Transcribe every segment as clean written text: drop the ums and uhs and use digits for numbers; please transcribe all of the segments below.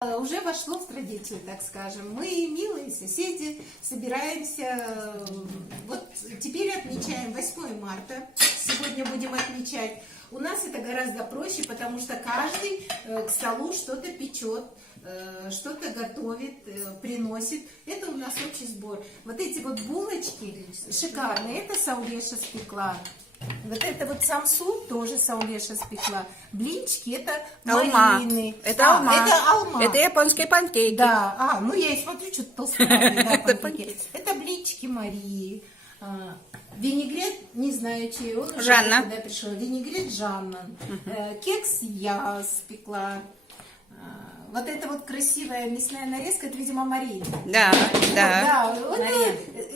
Уже вошло в традицию, так скажем. Мы, милые соседи, собираемся, вот теперь отмечаем 8 марта, сегодня будем отмечать. У нас это гораздо проще, потому что каждый к столу что-то печет, что-то готовит, приносит. Это у нас общий сбор. Вот эти вот булочки шикарные, это Саулеша спекла. Вот это вот самсу тоже Саулеша спекла. Блинчики это малины. Это алма. Это алма. Это японские панкейки. Да. Ну я и смотрю, что-то толстоватые. Да, панкейки. Это блинчики Марии. Винегрет, не знаю, чей он. Жанна. Когда пришел. Винегрет Жанна. Кекс я спекла. Вот это вот красивая мясная нарезка, это, видимо, Мария. Да.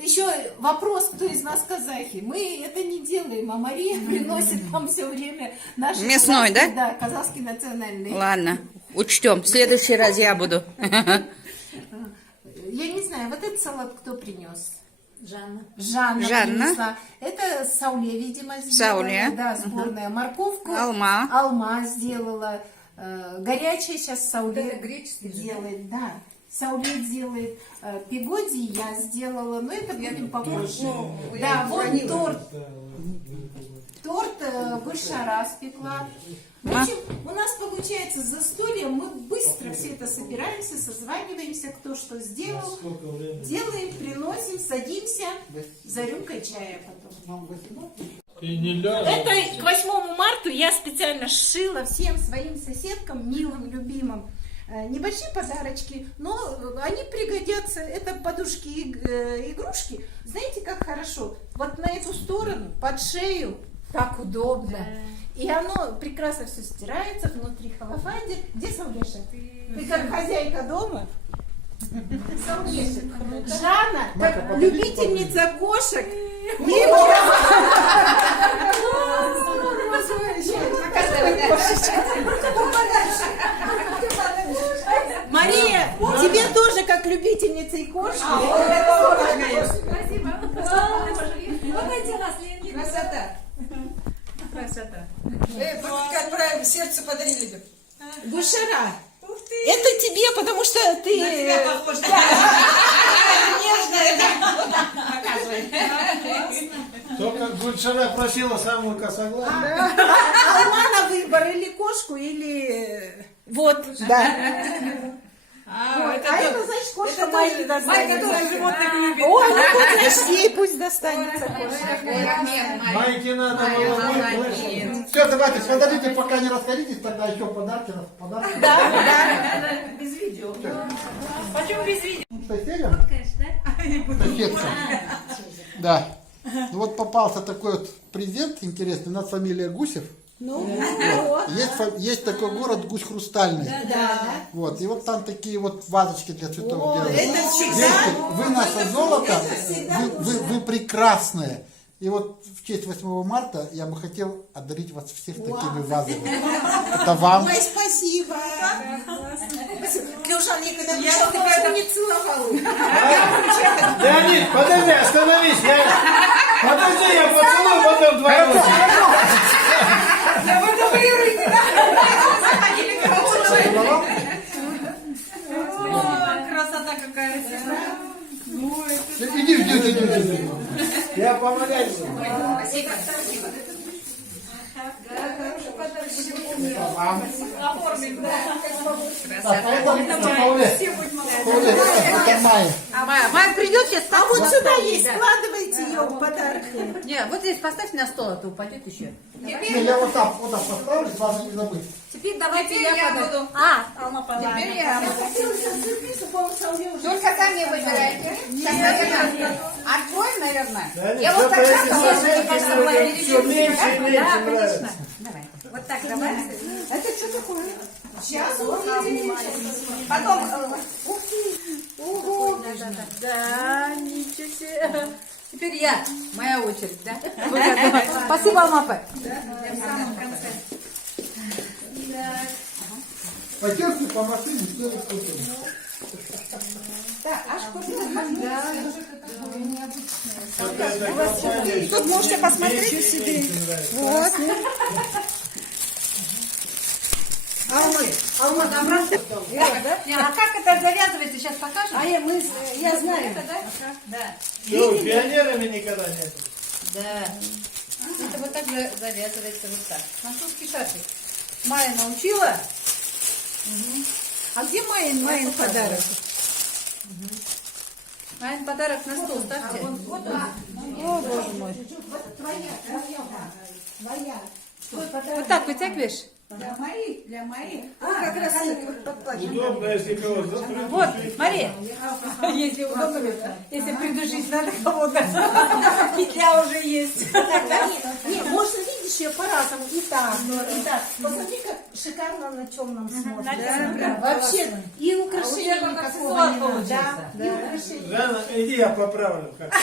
Еще вопрос, кто из нас казахи. Мы это не делаем, а Мария приносит нам все время наш мясной, да? Да, казахский национальный. Ладно, учтем. В следующий раз я буду. Я не знаю, вот этот салат кто принес? Жанна принесла. Это Сауле, видимо, сделала. Сауле. Да, сборная. Морковку. Алма. Алма сделала. Горячее сейчас Сауле делает. Да. Сауле делает. Пигоди я сделала. Но это будем попозже. Да, вот торт. Торт Гульшара спекла. В общем, у нас получается застолье, мы быстро все это собираемся, созваниваемся, кто что сделал, делаем, приносим, садимся за рюмкой чая потом. Это к 8 марта я специально сшила всем своим соседкам, милым, любимым, небольшие подарочки, но они пригодятся. Это подушки игрушки. Знаете, как хорошо? Вот на эту сторону, под шею, так удобно. И оно прекрасно все стирается, внутри холофанде. Где Саулеша? Ты как хозяйка дома? Саулеша. Жанна, как любительница кошек. Мария, тебе тоже как любительница и кошки. Спасибо. Красота. Отправим, сердце подарили людям. Гульшара, это тебе, потому что ты... На тебя похоже. Только Гульшара просила самую косоглазую. Алма на выбор, или кошку, или... Вот, да. Это, знаешь, кошка Майки достанется. которая животных любит. Ой, ну вот, знаешь, ей пусть достанется кошка. Майки надо было. Все, давайте, подождите, пока не расходитесь, тогда еще подарки. Да. Без видео. Почему без видео? Соседям? Соседка. Да. Ну вот попался такой вот презент интересный. У нас фамилия Гусев. Ну, Есть такой город Гусь Хрустальный. да. Вот, и вот там такие вот вазочки для цветов делают. Это всегда. Девушки, вы наше золото, вы прекрасные. И вот в честь 8 марта я бы хотел одарить вас всех такими вазами. Это вам. Ой, спасибо. Леша, никогда не целовала. Леонид, подожди, остановись. Подожди, я поцелую, потом твою. Красота какая. Иди. Я помогаю. Оформим, да. Майя придет сейчас. А вот сюда есть, складывайте ее в подарки. Не, вот здесь поставь на стол, а то упадет еще. Я вот так поставлю, сразу не забыть. Теперь давайте я буду. Алма подарок. Теперь я. Только сами выбирайте. Открой, наверное. Я вот Что-то так эти сразу соседи все меньше и меньше нравится. Давай. Вот так давай. Это что такое? Сейчас Потом. Ух ты. Ого. Да, ничего себе. Теперь я. Моя очередь, да? Спасибо, Алмапа. Пойдемте по машине, все раскрутим. Тут можете посмотреть себе. Вот. Алма, там раз. А как это завязывается, сейчас покажем? Я знаю. Это, да? Да. Что, пионерами никогда нет? Да. Это вот так завязывается вот так. Французский шарфик. Майя научила? А где Майин подарок? Майин подарок на стол ставьте. О, боже мой. Твоя. Вот так вытягиваешь? Для моих. Как раз подплачено. Удобно, если кого закрыть. Вот, смотри. Если удобно, если придушить надо кого-то. Петля уже есть. Не, можно, видишь, ее по-разному. И так, и так. Посмотри, как шикарно на темном смотрится. Вообще, и украшения как никакого не надо. получится. Да, и украшения. Жанна, иди, я поправлю. Как.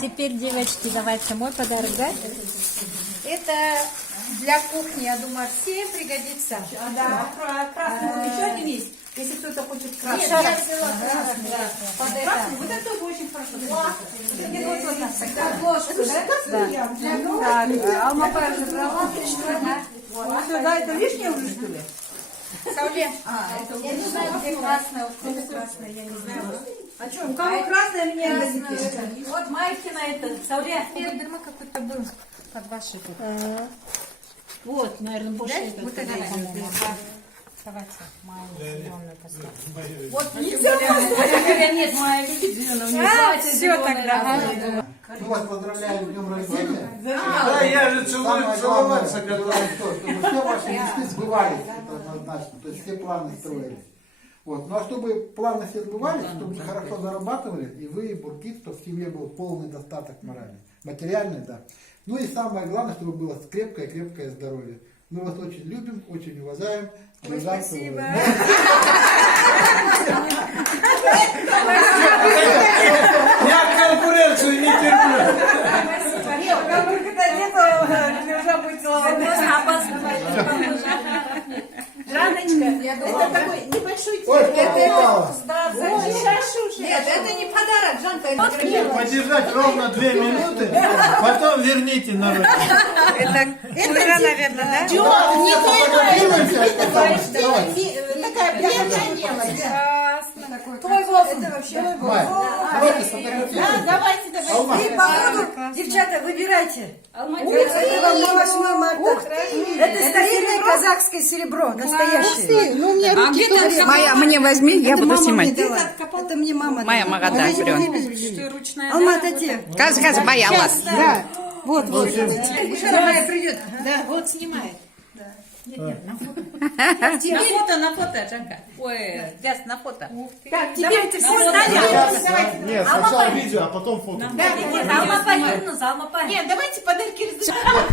Теперь, девочки, давайте мой подарок, да? Это для кухни, я думаю, всем пригодится. Да. Красный еще один есть. Если кто-то хочет красный. Нет, я взяла красный. Под это. Вот это тоже очень хорошо. Ложку, да? Так, Алма Павловна забрала. А сюда это лишнее уже, что ли? Сауле. Я не знаю, где красная. Вот это красная, я не знаю. А что, у кого красное, мне Красная. Вот Майкина это. Сауле. Берма какой-то был под вашей тут. Вот, наверное, больше Да? это. Вот это. Давайте мою зеленую поставим. Вот нельзя. Нет, Майя видит зеленую. Все тогда. Мы вас поздравляем с днем рождения. Да, я же Самое целоваться главное, готов. чтобы все ваши мечты сбывались, это однозначно, то есть все планы строились. Вот. Ну а чтобы планы все сбывались, чтобы вы хорошо зарабатывали, и вы, и Буркит, чтобы в семье был полный достаток моральный, материальный, да. Ну и самое главное, чтобы было крепкое здоровье. Мы вас очень любим, очень уважаем. Спасибо. Я конкуренцию не терплю. Как только это нельзя будет целовать. Жанночка, это такой небольшой Ой, цветок. что попало? Ой, шашушка. Нет, это не подарок, Жанка. Это мелочь. Подержать ровно 2 минуты, потом верните на руки. Это, наверное, да? Не Фотографируемся, это самое. Давай. такая приятная мелочь. Твой голос. Это вообще твой голос. Майя, давайте сфотографируем. Давайте. Алма. И походу, девчата, выбирайте. Это вам на 8 марта. Это старинное казахское серебро, настоящее. Ну, у меня руки Майя, мне возьми, я буду снимать. Это мне мама Майя дала. Магада, прям. Алма, это те. Каз, Майя, Allah. Да. Вот. Майя придет. Да, вот снимает. На фото, Жанка. Ой, Дяс, на фото. Так, теперь все Нет, сначала видео, а потом фото. Нет, давайте подарки разыграем.